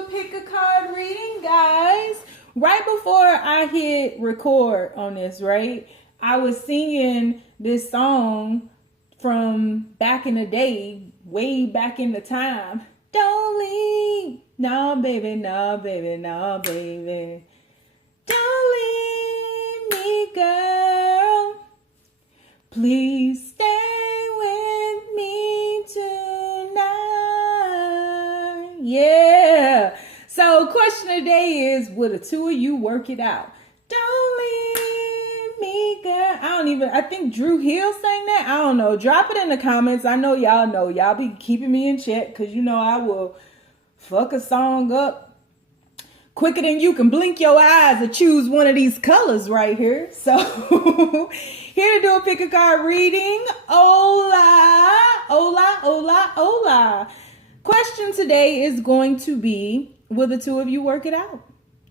a pick a card reading, guys. Right before I hit record on this, right, I was singing this song from back in the day, way back in the time. Don't leave, no baby, no baby, no baby. Don't leave me, girl. Please stay with me tonight. Yeah. So question of the day is, will the two of you work it out? Don't leave me, girl. I think Drew Hill sang that. I don't know. Drop it in the comments. I know. Y'all be keeping me in check because you know I will fuck a song up quicker than you can blink your eyes or choose one of these colors right here. So here to do a pick a card reading. Hola, hola, hola, hola. Question today is going to be, will the two of you work it out?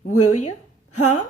Will you? Huh?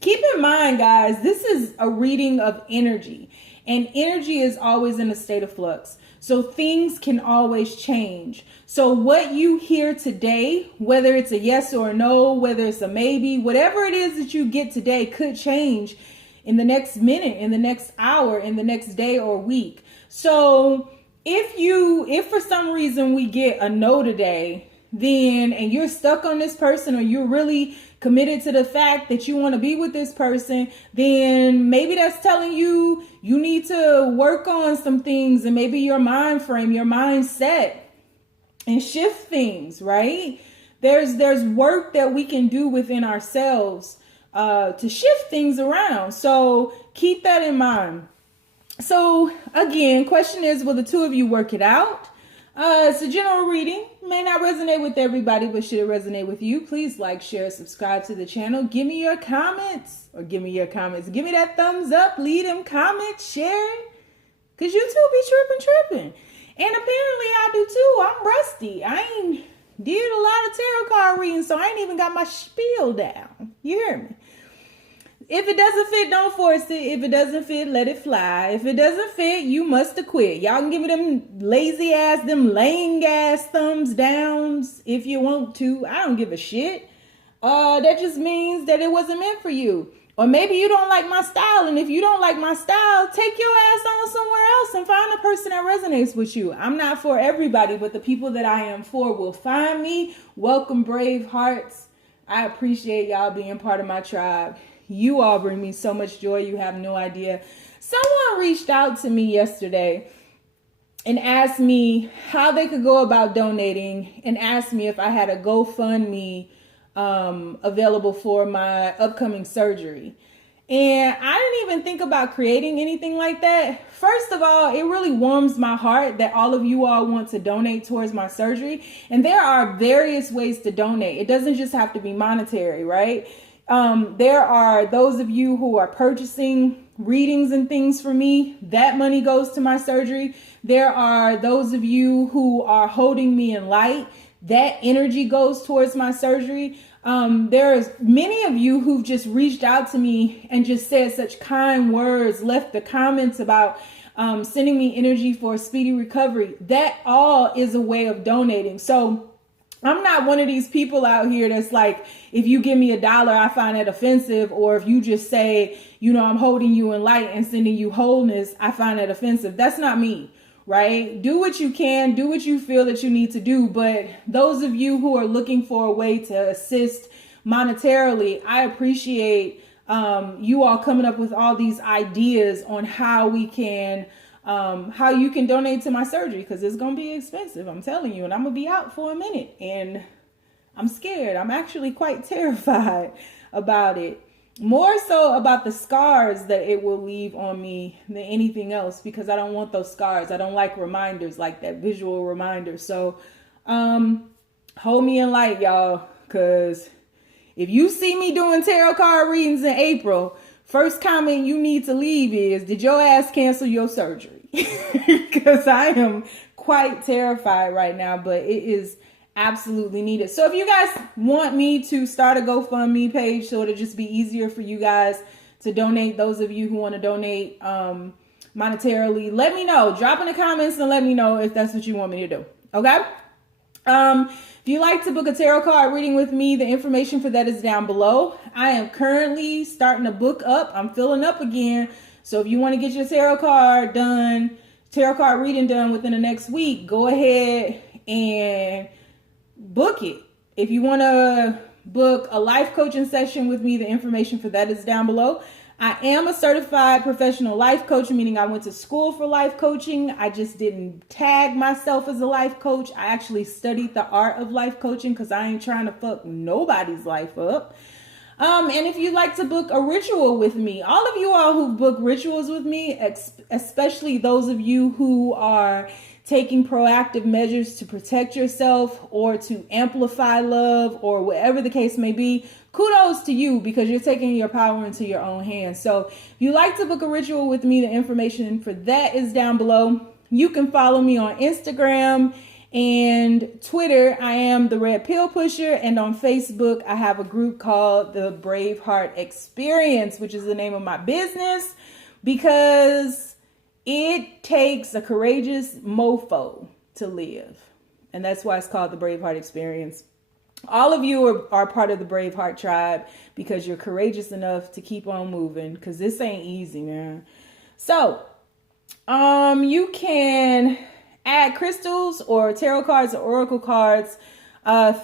Keep in mind, guys, this is a reading of energy, and energy is always in a state of flux. So things can always change. So what you hear today, whether it's a yes or a no, whether it's a maybe, whatever it is that you get today could change in the next minute, in the next hour, in the next day or week. So if for some reason we get a no today, and you're stuck on this person, or you're really committed to the fact that you want to be with this person, then maybe that's telling you you need to work on some things, and maybe your mind frame, your mindset, and shift things, right? There's work that we can do within ourselves to shift things around. So keep that in mind. So again, question is, will the two of you work it out? It's a general reading. May not resonate with everybody, but should it resonate with you, please like, share, subscribe to the channel. Give me your comments. Give me that thumbs up. Leave them comments. Share it. Because you two be tripping. And apparently I do too. I'm rusty. I ain't did a lot of tarot card readings, so I ain't even got my spiel down. You hear me? If it doesn't fit, don't force it. If it doesn't fit, let it fly. If it doesn't fit, you must have quit. Y'all can give me them lazy ass, them laying ass thumbs downs if you want to. I don't give a shit. That just means that it wasn't meant for you. Or maybe you don't like my style. And if you don't like my style, take your ass on somewhere else and find a person that resonates with you. I'm not for everybody, but the people that I am for will find me. Welcome, Bravehearts. I appreciate y'all being part of my tribe. You all bring me so much joy. You have no idea. Someone reached out to me yesterday and asked me how they could go about donating, and asked me if I had a GoFundMe available for my upcoming surgery. And I didn't even think about creating anything like that. First of all, it really warms my heart that all of you all want to donate towards my surgery. And there are various ways to donate. It doesn't just have to be monetary, right? There are those of you who are purchasing readings and things for me. That money goes to my surgery. There are those of you who are holding me in light. That energy goes towards my surgery. There's many of you who've just reached out to me and just said such kind words, left the comments about sending me energy for a speedy recovery. That all is a way of donating. So I'm not one of these people out here that's like, if you give me $1, I find that offensive. Or if you just say, I'm holding you in light and sending you wholeness, I find that offensive. That's not me, right? Do what you can, do what you feel that you need to do. But those of you who are looking for a way to assist monetarily, I appreciate you all coming up with all these ideas on how we can how you can donate to my surgery, because it's going to be expensive. I'm telling you, and I'm going to be out for a minute, and I'm scared. I'm actually quite terrified about it. More so about the scars that it will leave on me than anything else, because I don't want those scars. I don't like reminders, like that visual reminder. So hold me in light, y'all, because if you see me doing tarot card readings in April, first comment you need to leave is, did your ass cancel your surgery? Because I am quite terrified right now, but it is absolutely needed. So if you guys want me to start a GoFundMe page so it'll just be easier for you guys to donate, those of you who want to donate monetarily, let me know. Drop in the comments and let me know if that's what you want me to do. Okay? If you like to book a tarot card reading with me, the information for that is down below. I am currently starting to book up. I'm filling up again. So if you want to get your tarot card reading done within the next week, go ahead and book it. If you want to book a life coaching session with me, the information for that is down below. I am a certified professional life coach, meaning I went to school for life coaching. I just didn't tag myself as a life coach. I actually studied the art of life coaching because I ain't trying to fuck nobody's life up. And if you'd like to book a ritual with me, all of you all who book rituals with me, especially those of you who are taking proactive measures to protect yourself or to amplify love or whatever the case may be, kudos to you because you're taking your power into your own hands. So if you like to book a ritual with me, the information for that is down below. You can follow me on Instagram and Twitter. I am the Red Pill Pusher. And on Facebook, I have a group called the Braveheart Experience, which is the name of my business because it takes a courageous mofo to live. And that's why it's called the Braveheart Experience. All of you are part of the Braveheart tribe because you're courageous enough to keep on moving because this ain't easy, man. So, you can add crystals or tarot cards or oracle cards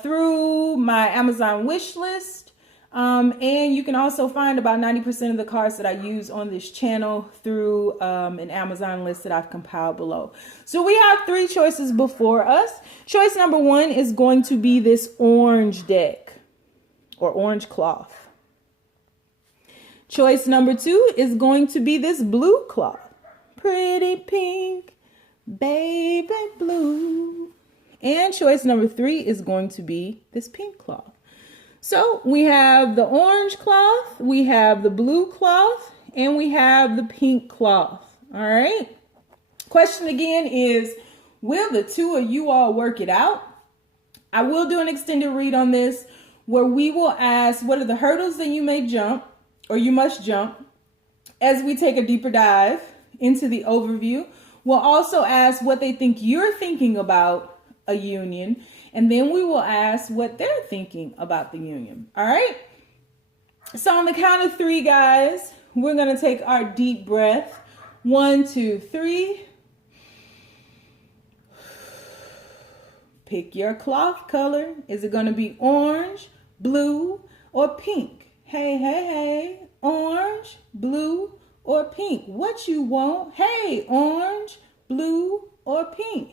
through my Amazon wish list. And you can also find about 90% of the cards that I use on this channel through an Amazon list that I've compiled below. So we have 3 choices before us. Choice number 1 is going to be this orange deck or orange cloth. Choice number 2 is going to be this blue cloth. Pretty pink, baby blue. And choice number 3 is going to be this pink cloth. So we have the orange cloth, we have the blue cloth, and we have the pink cloth. All right. Question again is, will the 2 of you all work it out? I will do an extended read on this where we will ask what are the hurdles that you may jump or you must jump as we take a deeper dive into the overview. We'll also ask what they think you're thinking about a union. And then we will ask what they're thinking about the union. All right. So on the count of 3, guys, we're going to take our deep breath. 1, 2, 3. Pick your cloth color. Is it going to be orange, blue, or pink? Hey, hey, hey. Orange, blue, or pink? What you want? Hey, orange, blue, or pink?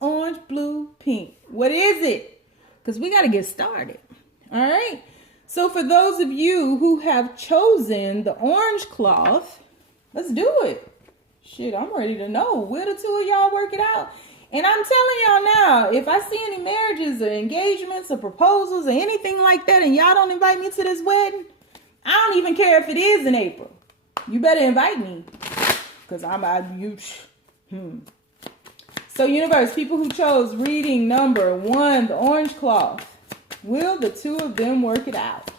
Orange, blue, pink. What is it? Because we got to get started. All right. So for those of you who have chosen the orange cloth, let's do it. Shit, I'm ready to know. Will the 2 of y'all work it out? And I'm telling y'all now, if I see any marriages or engagements or proposals or anything like that and y'all don't invite me to this wedding, I don't even care if it is in April. You better invite me. Because So universe, people who chose reading number 1, the orange cloth, will the 2 of them work it out?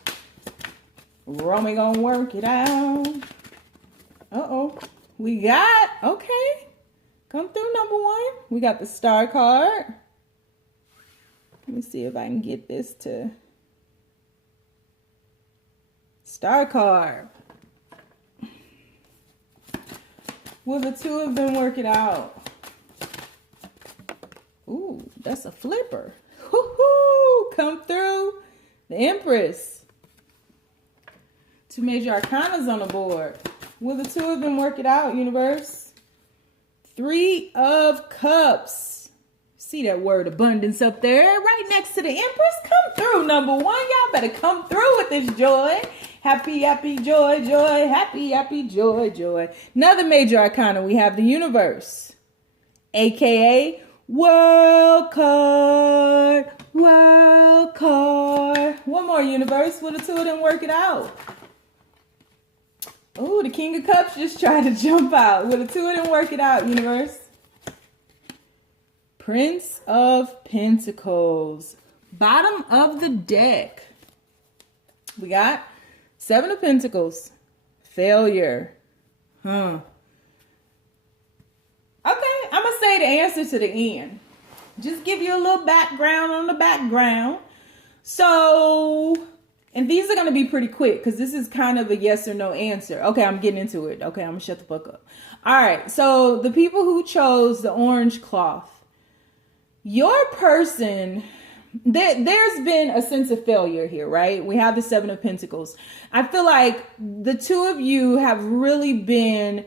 Romy gonna work it out. Uh-oh. We got, okay. Come through number 1. We got the star card. Let me see if I can get this to star card. Will the 2 of them work it out? Ooh, that's a flipper. Woo-hoo! Come through. The Empress. 2 major arcanas on the board. Will the 2 of them work it out, universe? 3 of Cups. See that word abundance up there right next to the Empress? Come through, number 1. Y'all better come through with this joy. Happy, happy, joy, joy. Happy, happy, joy, joy. Another major arcana, we have the Universe. AKA World card. World card. One more, universe. Will the 2 of them work it out? Oh, the King of Cups just tried to jump out. Will the 2 of them work it out, universe? Prince of Pentacles. Bottom of the deck. We got 7 of Pentacles. Failure. Okay, I'm going to say the answer to the end. just give you a little background on the background. So, and these are going to be pretty quick because this is kind of a yes or no answer. Okay, I'm getting into it. Okay, I'm going to shut the fuck up. All right, so the people who chose the orange cloth, your person, there's been a sense of failure here, right? We have the Seven of Pentacles. I feel like the two of you have really been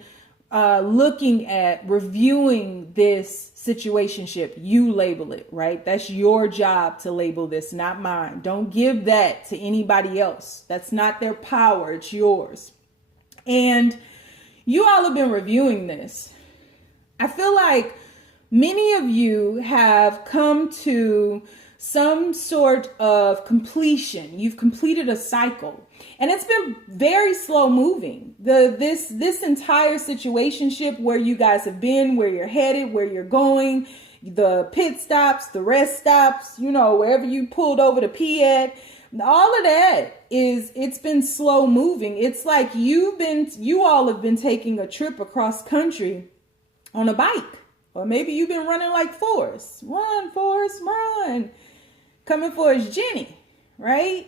looking at reviewing this situationship. You label it, right? That's your job to label this, not mine. Don't give that to anybody else. That's not their power. It's yours. And you all have been reviewing this. I feel like many of you have come to some sort of completion. You've completed a cycle. And it's been very slow moving. This entire situationship, where you guys have been, where you're headed, where you're going, the pit stops, the rest stops, you know, wherever you pulled over to pee at, all of that it's been slow moving. It's like you all have been taking a trip across country on a bike, or maybe you've been running like Forrest. Run, Forrest, run. Coming for his Jenny, right?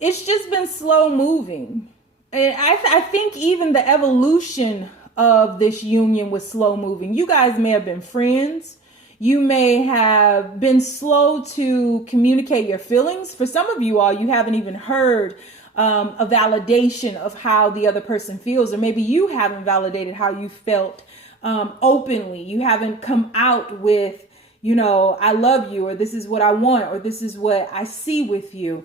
It's just been slow moving. And I think even the evolution of this union was slow moving. You guys may have been friends. You may have been slow to communicate your feelings. For some of you all, you haven't even heard a validation of how the other person feels, or maybe you haven't validated how you felt openly. You haven't come out with, you know, I love you, or this is what I want, or this is what I see with you.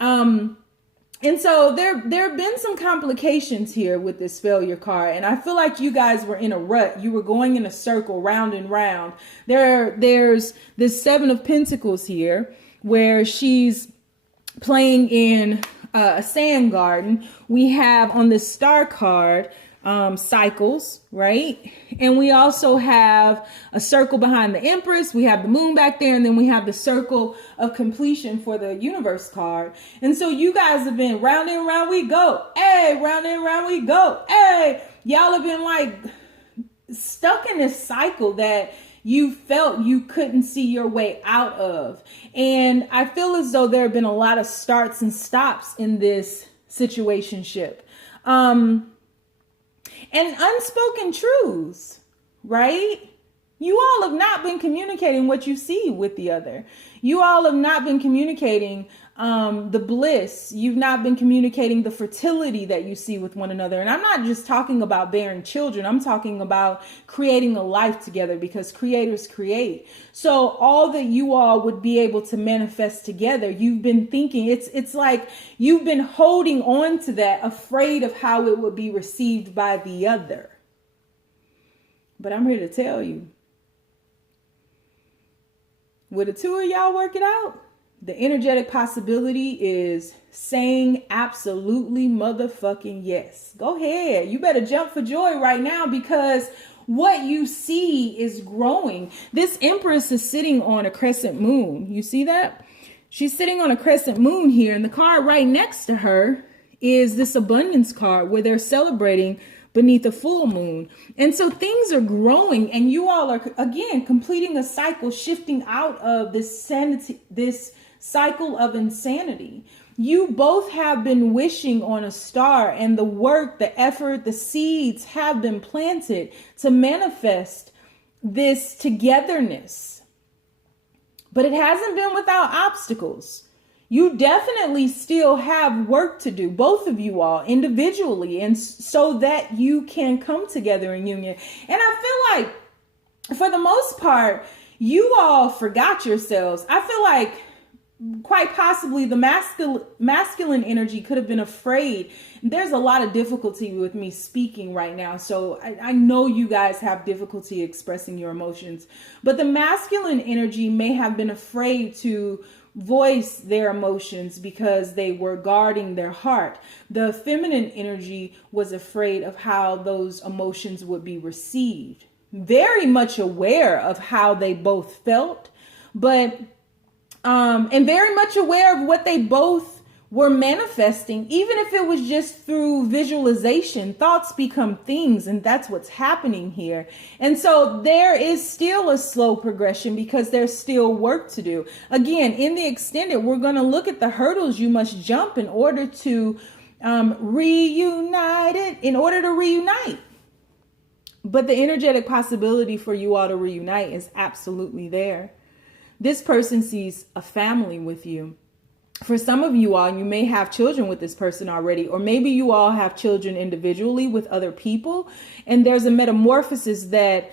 And so there have been some complications here with this failure card. And I feel like you guys were in a rut. You were going in a circle, round and round. There's this Seven of Pentacles here, where she's playing in a sand garden. We have on this star card, cycles, right? And we also have a circle behind the Empress. We have the moon back there, and then we have the circle of completion for the universe card. And so you guys have been round and round we go. Hey, round and round we go. Hey, y'all have been like stuck in this cycle that you felt you couldn't see your way out of. And I feel as though there have been a lot of starts and stops in this situationship. And unspoken truths, right? You all have not been communicating what you see with the other. You all have not been communicating the bliss. You've not been communicating the fertility that you see with one another. And I'm not just talking about bearing children. I'm talking about creating a life together, because creators create. So all that you all would be able to manifest together, you've been thinking, it's like you've been holding on to that, afraid of how it would be received by the other. But I'm here to tell you, would the two of y'all work it out? The energetic possibility is saying absolutely motherfucking yes. Go ahead. You better jump for joy right now, because what you see is growing. This Empress is sitting on a crescent moon. You see that? She's sitting on a crescent moon here. And the card right next to her is this abundance card, where they're celebrating beneath a full moon. And so things are growing, and you all are, again, completing a cycle, shifting out of this sanity, this cycle of insanity. You both have been wishing on a star, and the work, the effort, the seeds have been planted to manifest this togetherness. But it hasn't been without obstacles. You definitely still have work to do, both of you all individually, and so that you can come together in union. And I feel like for the most part, you all forgot yourselves. I feel like quite possibly the masculine energy could have been afraid. There's a lot of difficulty with me speaking right now, so I know you guys have difficulty expressing your emotions, but the masculine energy may have been afraid to voice their emotions because they were guarding their heart. The feminine energy was afraid of how those emotions would be received. Very much aware of how they both felt, but and very much aware of what they both we're manifesting, even if it was just through visualization. Thoughts become things, and that's what's happening here. And so there is still a slow progression because there's still work to do. Again, in the extended, we're going to look at the hurdles you must jump in order to reunite. But the energetic possibility for you all to reunite is absolutely there. This person sees a family with you. For some of you all, you may have children with this person already, or maybe you all have children individually with other people. And there's a metamorphosis that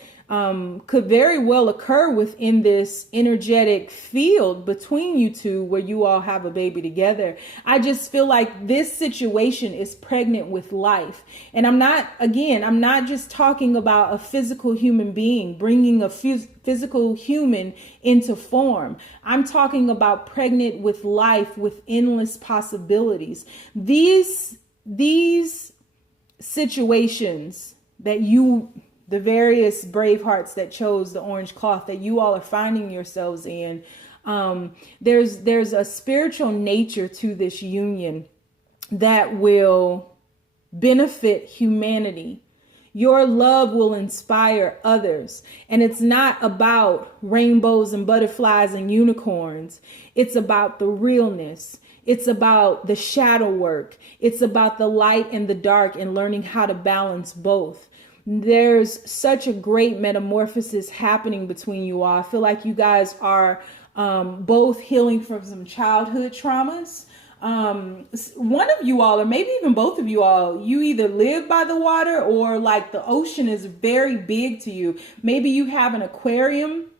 could very well occur within this energetic field between you two where you all have a baby together. I just feel like this situation is pregnant with life. And I'm not just talking about a physical human being, bringing a physical human into form. I'm talking about pregnant with life, with endless possibilities. These situations that the various Bravehearts that chose the orange cloth that you all are finding yourselves in, there's a spiritual nature to this union that will benefit humanity. Your love will inspire others. And it's not about rainbows and butterflies and unicorns. It's about the realness. It's about the shadow work. It's about the light and the dark and learning how to balance both. There's such a great metamorphosis happening between you all. I feel like you guys are both healing from some childhood traumas. One of you all, or maybe even both of you all, you either live by the water or like the ocean is very big to you. Maybe you have an aquarium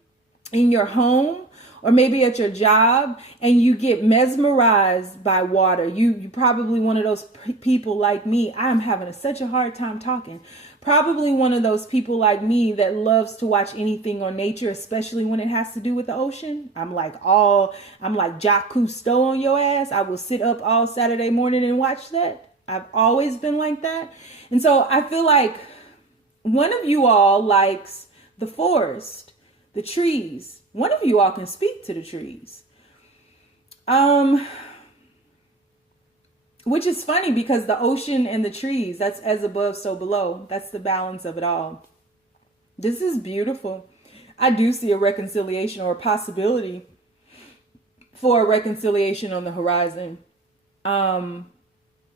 in your home or maybe at your job and you get mesmerized by water. You probably one of those people like me. I'm having such a hard time talking. Probably one of those people like me that loves to watch anything on nature, especially when it has to do with the ocean. I'm like Jacques Cousteau on your ass. I will sit up all Saturday morning and watch that. I've always been like that. And so I feel like one of you all likes the forest, the trees. One of you all can speak to the trees. Which is funny because the ocean and the trees, that's as above, so below. That's the balance of it all. This is beautiful. I do see a reconciliation or a possibility for a reconciliation on the horizon. When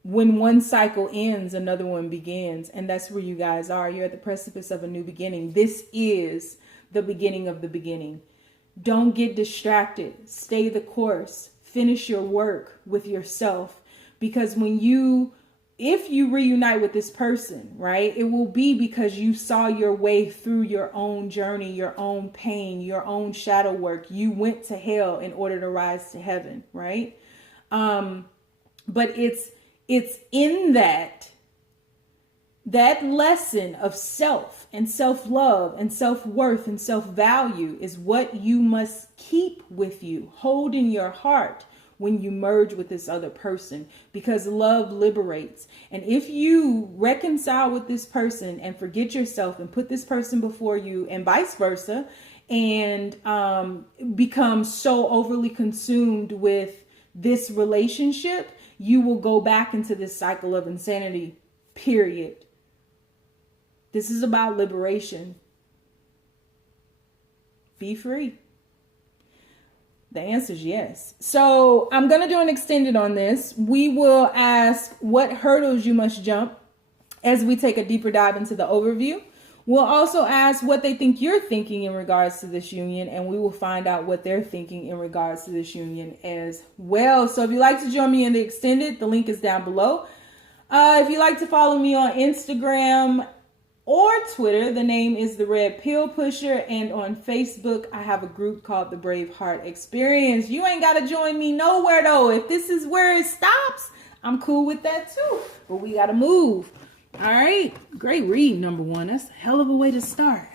one cycle ends, another one begins. And that's where you guys are. You're at the precipice of a new beginning. This is the beginning of the beginning. Don't get distracted. Stay the course. Finish your work with yourself. Because if you reunite with this person, right, it will be because you saw your way through your own journey, your own pain, your own shadow work. You went to hell in order to rise to heaven, right? But it's in that lesson of self and self-love and self-worth and self-value is what you must keep with you, hold in your heart when you merge with this other person, because love liberates. And if you reconcile with this person and forget yourself and put this person before you and vice versa, and become so overly consumed with this relationship, you will go back into this cycle of insanity, period. This is about liberation. Be free. The answer is yes. So I'm going to do an extended on this. We will ask what hurdles you must jump as we take a deeper dive into the overview. We'll also ask what they think you're thinking in regards to this union, and we will find out what they're thinking in regards to this union as well. So if you'd like to join me in the extended, the link is down below. If you'd like to follow me on Instagram or Twitter, the name is The Red Pill Pusher. And on Facebook, I have a group called The Braveheart Experience. You ain't got to join me nowhere, though. If this is where it stops, I'm cool with that, too. But we got to move. All right. Great read, number one. That's a hell of a way to start.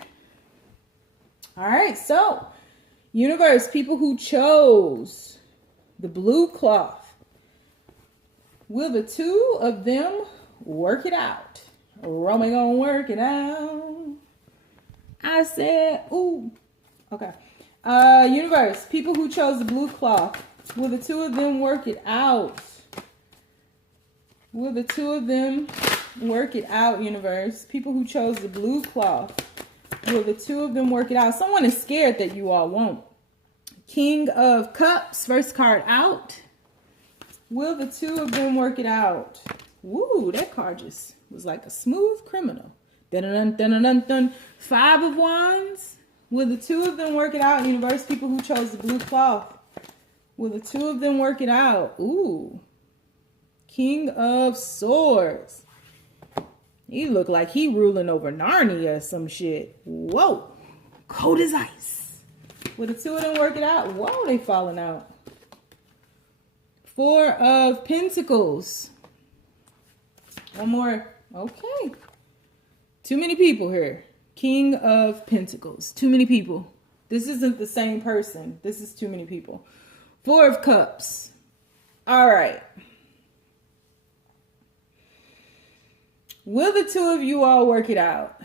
All right. So, universe, people who chose the blue cloth, will the two of them work it out? Romy gonna work it out. I said, ooh. Okay. Universe, people who chose the blue cloth, will the two of them work it out? Will the two of them work it out, universe? People who chose the blue cloth. Will the two of them work it out? Someone is scared that you all won't. King of Cups, first card out. Will the two of them work it out? Woo, that card just was like a smooth criminal. Dun dun dun dun dun. Five of Wands. Will the two of them work it out, universe? People who chose the blue cloth. Will the two of them work it out? Ooh. King of Swords. He look like he ruling over Narnia or some shit. Whoa. Cold as ice. Will the two of them work it out? Whoa, they falling out. Four of Pentacles. One more. Okay. Too many people here. King of Pentacles. Too many people. This isn't the same person. This is too many people. Four of Cups. All right. Will the two of you all work it out?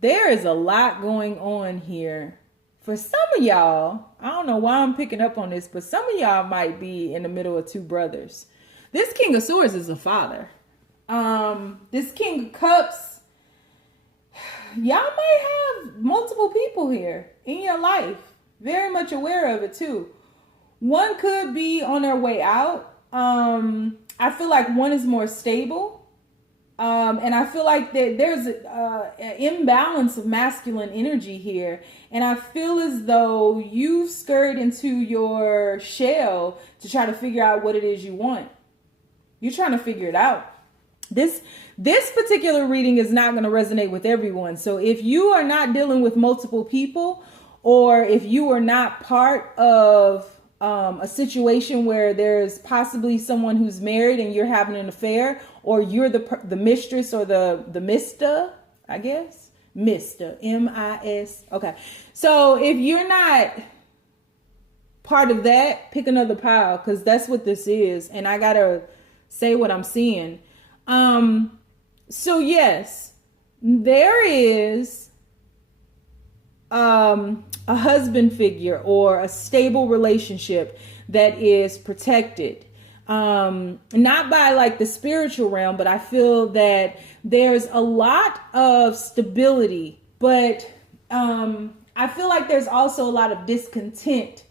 There is a lot going on here. For some of y'all, I don't know why I'm picking up on this, but some of y'all might be in the middle of two brothers. This King of Swords is a father. This King of Cups, y'all might have multiple people here in your life. Very much aware of it too. One could be on their way out. I feel like one is more stable. And I feel like that there's an imbalance of masculine energy here. And I feel as though you've scurried into your shell to try to figure out what it is you want. You're trying to figure it out. This particular reading is not going to resonate with everyone. So if you are not dealing with multiple people, or if you are not part of a situation where there's possibly someone who's married and you're having an affair, or you're the mistress or the mister, I guess. Mister, M-I-S. Okay. So if you're not part of that, pick another pile, because that's what this is. And I got to say what I'm seeing. So yes, there is a husband figure or a stable relationship that is protected. Not by like the spiritual realm, but I feel that there's a lot of stability, but I feel like there's also a lot of discontent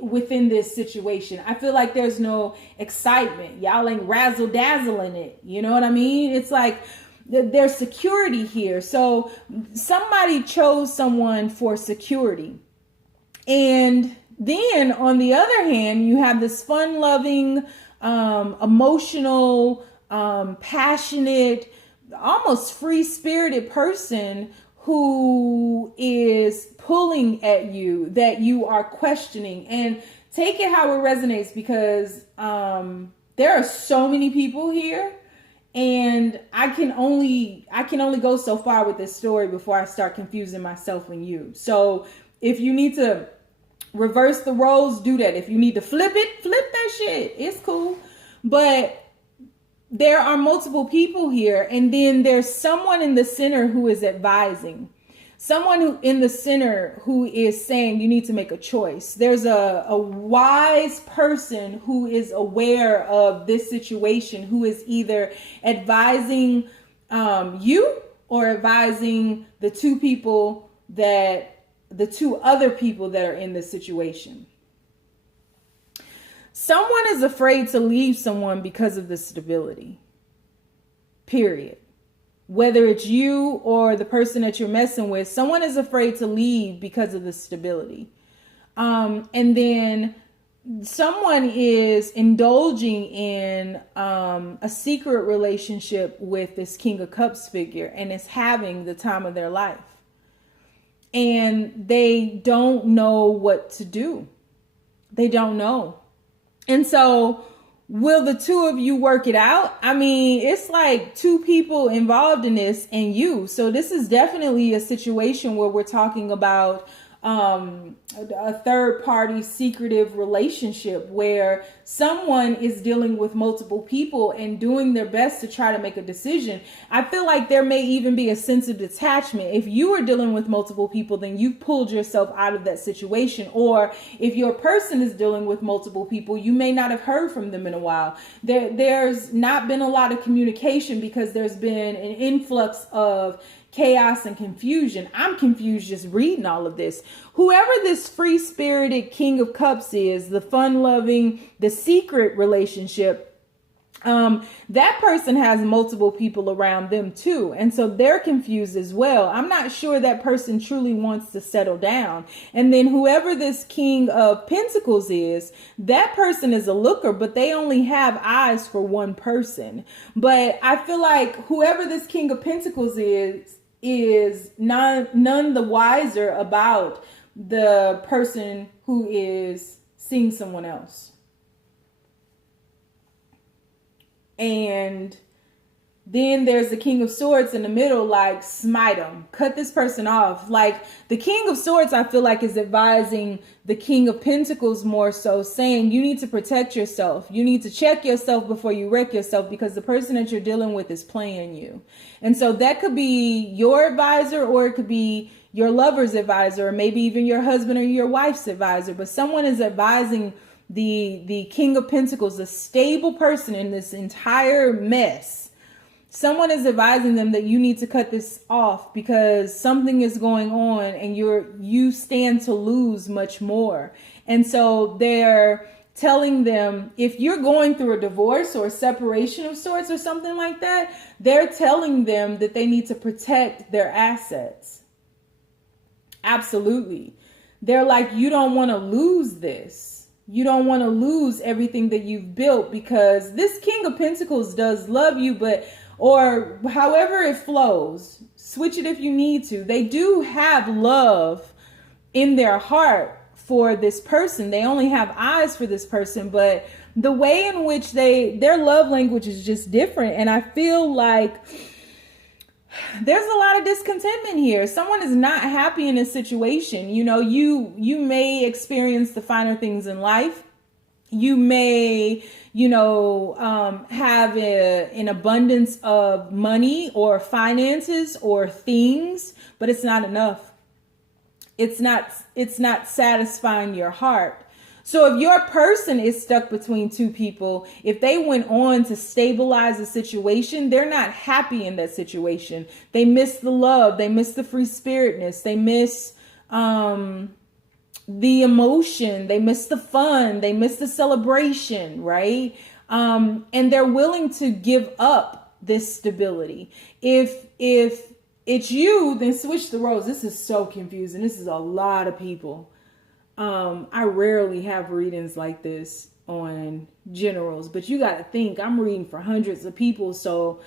within this situation. I feel like there's no excitement. Y'all ain't razzle dazzling it. You know what I mean? It's like there's security here. So somebody chose someone for security. And then on the other hand, you have this fun-loving, emotional, passionate, almost free-spirited person who is pulling at you, that you are questioning. And take it how it resonates, because there are so many people here, and I can only go so far with this story before I start confusing myself and you. So if you need to reverse the roles, do that. If you need to flip it, flip that shit. It's cool. But there are multiple people here, and then there's someone in the center who is advising. Someone who in the center who is saying you need to make a choice. There's a wise person who is aware of this situation, who is either advising you or advising the two other people that are in this situation. Someone is afraid to leave someone because of the stability. Period. Whether it's you or the person that you're messing with, someone is afraid to leave because of the stability. And then someone is indulging in a secret relationship with this King of Cups figure, and is having the time of their life. And they don't know what to do. They don't know. And so will the two of you work it out? I mean, it's like two people involved in this and you. So this is definitely a situation where we're talking about a third party secretive relationship where someone is dealing with multiple people and doing their best to try to make a decision. I feel like there may even be a sense of detachment. If you are dealing with multiple people, then you've pulled yourself out of that situation. Or if your person is dealing with multiple people, you may not have heard from them in a while. There's not been a lot of communication because there's been an influx of chaos and confusion. I'm confused just reading all of this. Whoever this free-spirited King of Cups is, the fun-loving, the secret relationship, that person has multiple people around them too. And so they're confused as well. I'm not sure that person truly wants to settle down. And then whoever this King of Pentacles is, that person is a looker, but they only have eyes for one person. But I feel like whoever this King of Pentacles is none the wiser about the person who is seeing someone else. And then there's the King of Swords in the middle, like, smite them, cut this person off. Like, the King of Swords, I feel like, is advising the King of Pentacles more so, saying you need to protect yourself. You need to check yourself before you wreck yourself, because the person that you're dealing with is playing you. And so that could be your advisor, or it could be your lover's advisor, or maybe even your husband or your wife's advisor. But someone is advising the King of Pentacles, a stable person in this entire mess. Someone is advising them that you need to cut this off because something is going on and you stand to lose much more. And so they're telling them, if you're going through a divorce or a separation of sorts or something like that, they're telling them that they need to protect their assets. Absolutely. They're like, you don't want to lose this. You don't want to lose everything that you've built, because this King of Pentacles does love you, or however it flows, switch it if you need to. They do have love in their heart for this person. They only have eyes for this person, but the way in which their love language is just different. And I feel like there's a lot of discontentment here. Someone is not happy in this situation. You know, you may experience the finer things in life. You may, have an abundance of money or finances or things, but it's not enough. It's not satisfying your heart. So if your person is stuck between two people, if they went on to stabilize the situation, they're not happy in that situation. They miss the love. They miss the free spiritness. They miss the emotion. They miss the fun. They miss the celebration, right? And they're willing to give up this stability. If it's you, then switch the roles. This is so confusing. This is a lot of people. I rarely have readings like this on generals, but you got to think I'm reading for hundreds of people. So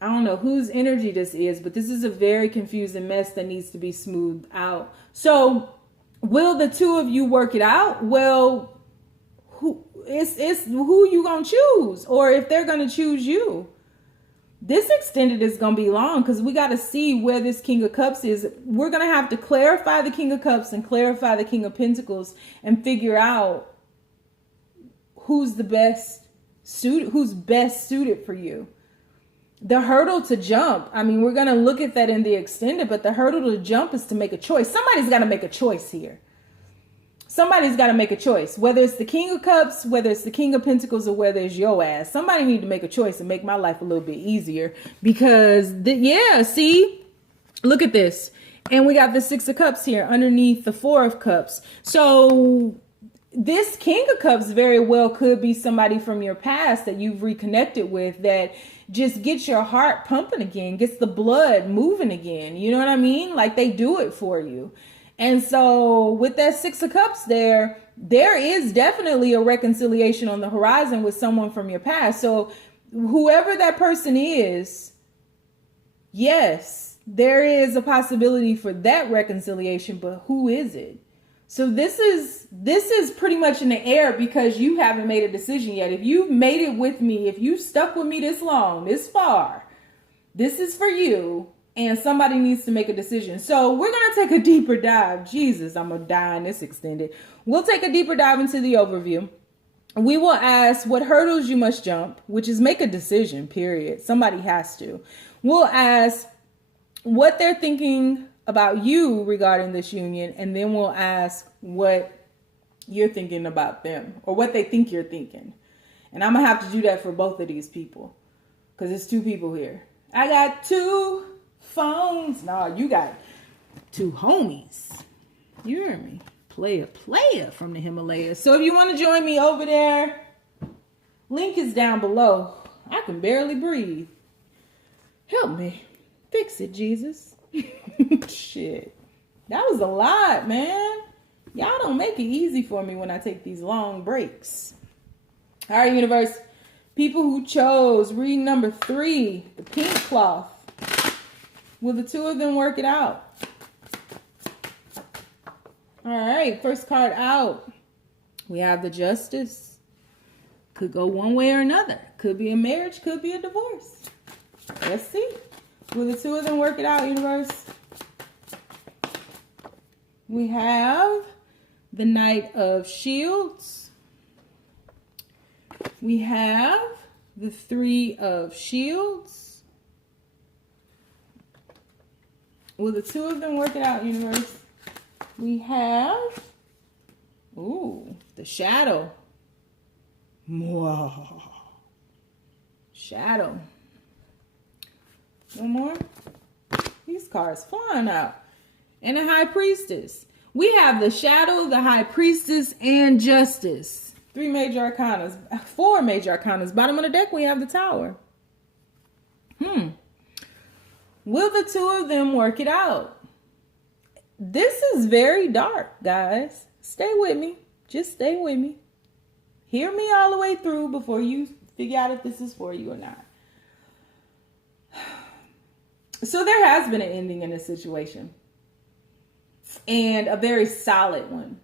I don't know whose energy this is, but this is a very confusing mess that needs to be smoothed out. So will the two of you work it out? Well, it's who you gonna choose, or if they're gonna choose you. This extended is going to be long because we got to see where this King of Cups is. We're going to have to clarify the King of Cups and clarify the King of Pentacles and figure out who's best suited for you. The hurdle to jump. I mean, we're going to look at that in the extended, but the hurdle to jump is to make a choice. Somebody's got to make a choice here. Somebody's got to make a choice, whether it's the King of Cups, whether it's the King of Pentacles, or whether it's your ass. Somebody need to make a choice and make my life a little bit easier, because see, look at this. And we got the Six of Cups here underneath the Four of Cups. So this King of Cups very well could be somebody from your past that you've reconnected with, that just gets your heart pumping again, gets the blood moving again. You know what I mean? Like, they do it for you. And so with that Six of Cups there is definitely a reconciliation on the horizon with someone from your past. So whoever that person is, yes, there is a possibility for that reconciliation, but who is it? So this is pretty much in the air because you haven't made a decision yet. If you've made it with me, if you stuck with me this long, this far, this is for you. and somebody needs to make a decision. So we're going to take a deeper dive. Jesus, I'm going to die in this extended. We'll take a deeper dive into the overview. We will ask what hurdles you must jump, which is make a decision, period. Somebody has to. We'll ask what they're thinking about you regarding this union, and then we'll ask what you're thinking about them or what they think you're thinking. And I'm going to have to do that for both of these people because it's two people here. I got two phones. No, you got two homies. You hear me? Player from the Himalayas. So if you want to join me over there, link is down below. I can barely breathe. Help me. Fix it, Jesus. Shit. That was a lot, man. Y'all don't make it easy for me when I take these long breaks. All right, universe. People who chose read number 3, the pink cloth. Will the two of them work it out? All right, first card out. We have the Justice. Could go one way or another. Could be a marriage, could be a divorce. Let's see. Will the two of them work it out, universe? We have the Knight of Shields. We have the 3 of Shields. Will the two of them work it out, universe? We have, the Shadow. Whoa. Shadow. One more. These cards flying out. And the High Priestess. We have the Shadow, the High Priestess, and Justice. 3 major arcanas. 4 major arcanas. Bottom of the deck, we have the Tower. Will the two of them work it out? This is very dark, guys. Stay with me. Just stay with me. Hear me all the way through before you figure out if this is for you or not. So there has been an ending in this situation. And a very solid one.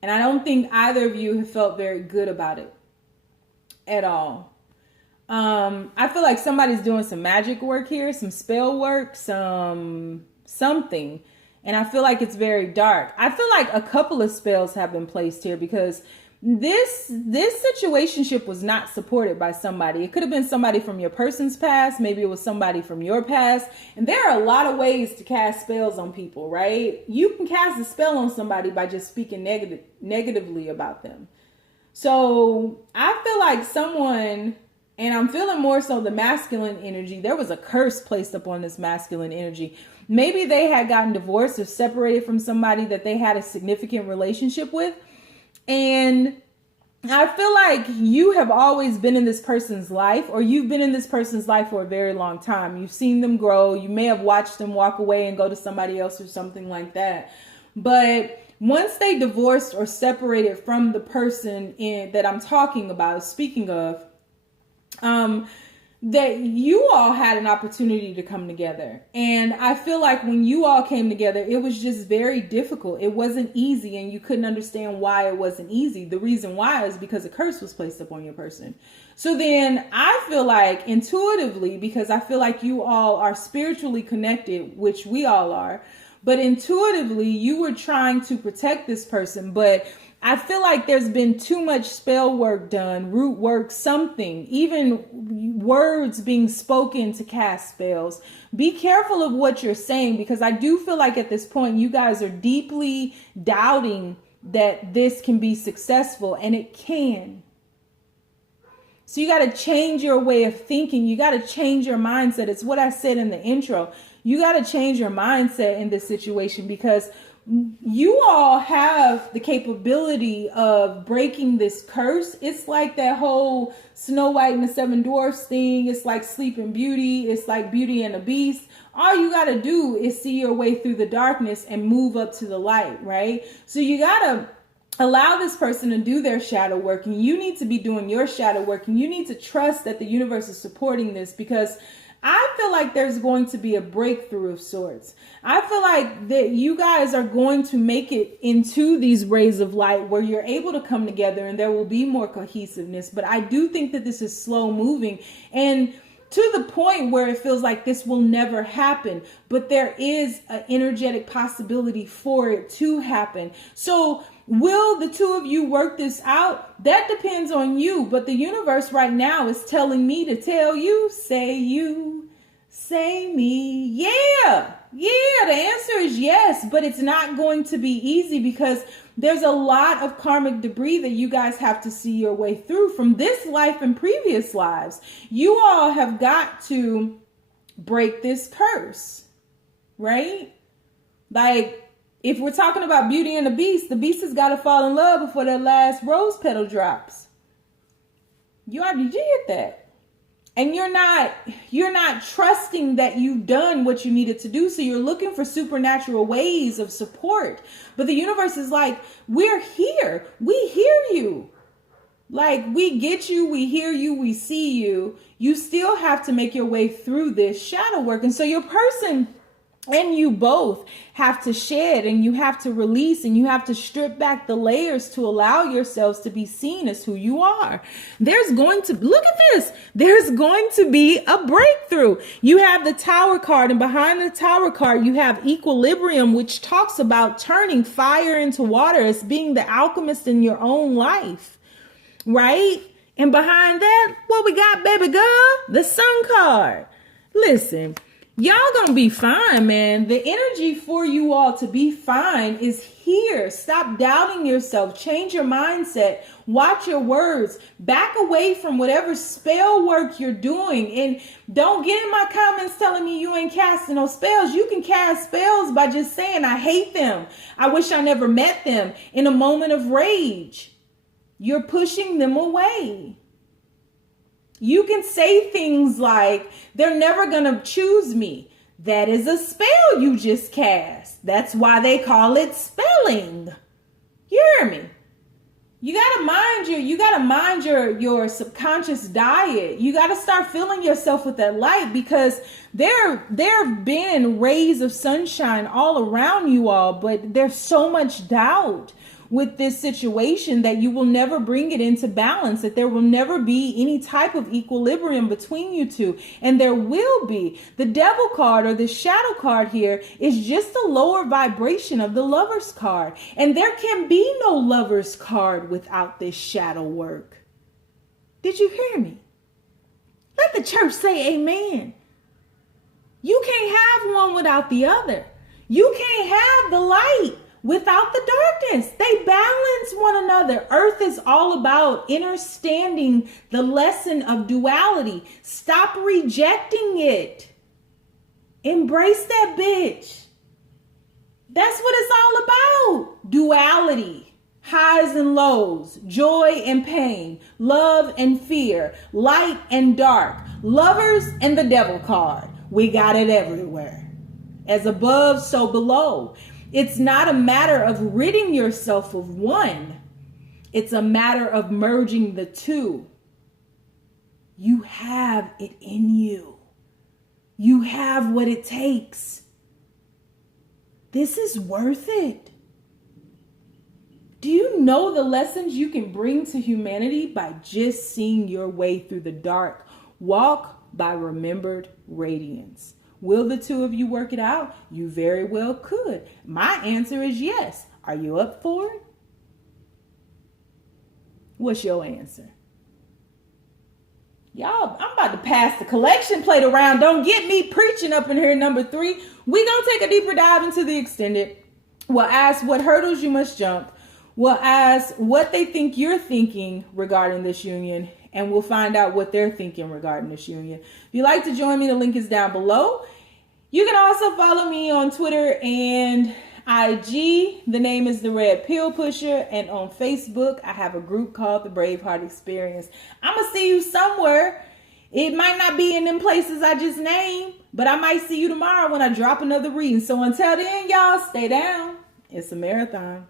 And I don't think either of you have felt very good about it at all. I feel like somebody's doing some magic work here, some spell work, something. And I feel like it's very dark. I feel like a couple of spells have been placed here because this situationship was not supported by somebody. It could have been somebody from your person's past. Maybe it was somebody from your past. And there are a lot of ways to cast spells on people, right? You can cast a spell on somebody by just speaking negatively about them. So I feel like someone, and I'm feeling more so the masculine energy. There was a curse placed upon this masculine energy. Maybe they had gotten divorced or separated from somebody that they had a significant relationship with. And I feel like you have always been in this person's life, or you've been in this person's life for a very long time. You've seen them grow. You may have watched them walk away and go to somebody else or something like that. But once they divorced or separated from the person that I'm talking about, speaking of, that you all had an opportunity to come together. And I feel like when you all came together, it was just very difficult. It wasn't easy, and you couldn't understand why it wasn't easy. The reason why is because a curse was placed upon your person. So then I feel like intuitively, because I feel like you all are spiritually connected, which we all are, but intuitively you were trying to protect this person, but I feel like there's been too much spell work done, root work, something, even words being spoken to cast spells. Be careful of what you're saying, because I do feel like at this point you guys are deeply doubting that this can be successful, and it can. So you got to change your way of thinking. You got to change your mindset. It's what I said in the intro. You got to change your mindset in this situation, because you all have the capability of breaking this curse. It's like that whole Snow White and the Seven Dwarfs thing. It's like Sleeping Beauty. It's like Beauty and the Beast. All you got to do is see your way through the darkness and move up to the light, right? So you got to allow this person to do their shadow work, and you need to be doing your shadow work, and you need to trust that the universe is supporting this, because I feel like there's going to be a breakthrough of sorts. I feel like that you guys are going to make it into these rays of light where you're able to come together and there will be more cohesiveness. But I do think that this is slow moving. And to the point where it feels like this will never happen, but there is an energetic possibility for it to happen. So will the two of you work this out? That depends on you. But the universe right now is telling me to tell you, say me. Yeah, the answer is yes, but it's not going to be easy because there's a lot of karmic debris that you guys have to see your way through from this life and previous lives. You all have got to break this curse, right? Like, if we're talking about Beauty and the Beast has got to fall in love before that last rose petal drops. You already did that. And you're not trusting that you've done what you needed to do. So you're looking for supernatural ways of support. But the universe is like, we're here. We hear you. Like, we get you, we hear you, we see you. You still have to make your way through this shadow work. And so your person and you both have to shed, and you have to release, and you have to strip back the layers to allow yourselves to be seen as who you are. There's going to be a breakthrough. You have the Tower card, and behind the Tower card, you have equilibrium, which talks about turning fire into water as being the alchemist in your own life, right? And behind that, what we got, baby girl? The Sun card. Listen, y'all gonna be fine, man. The energy for you all to be fine is here. Stop doubting yourself. Change your mindset. Watch your words. Back away from whatever spell work you're doing. And don't get in my comments telling me you ain't casting no spells. You can cast spells by just saying, I hate them. I wish I never met them, in a moment of rage. You're pushing them away. You can say things like, they're never going to choose me. That is a spell you just cast. That's why they call it spelling. You hear me? You gotta mind your subconscious diet. You gotta start filling yourself with that light, because there have been rays of sunshine all around you all, but there's so much doubt with this situation that you will never bring it into balance, that there will never be any type of equilibrium between you two. And there will be. The Devil card, or the shadow card here, is just a lower vibration of the Lover's card. And there can be no Lover's card without this shadow work. Did you hear me? Let the church say amen. You can't have one without the other. You can't have the light without the darkness. They balance one another. Earth is all about understanding the lesson of duality. Stop rejecting it. Embrace that bitch. That's what it's all about. Duality. Highs and lows. Joy and pain. Love and fear. Light and dark. Lovers and the Devil card. We got it everywhere. As above, so below. It's not a matter of ridding yourself of one. It's a matter of merging the two. You have it in you. You have what it takes. This is worth it. Do you know the lessons you can bring to humanity by just seeing your way through the dark? Walk by remembered radiance. Will the two of you work it out? You very well could. My answer is yes. Are you up for it? What's your answer? Y'all, I'm about to pass the collection plate around. Don't get me preaching up in here, number 3. We're going to take a deeper dive into the extended. We'll ask what hurdles you must jump. We'll ask what they think you're thinking regarding this union. And we'll find out what they're thinking regarding this union. If you'd like to join me, the link is down below. You can also follow me on Twitter and IG. The name is The Red Pill Pusher. And on Facebook, I have a group called The Braveheart Experience. I'm going to see you somewhere. It might not be in them places I just named, but I might see you tomorrow when I drop another reading. So until then, y'all, stay down. It's a marathon.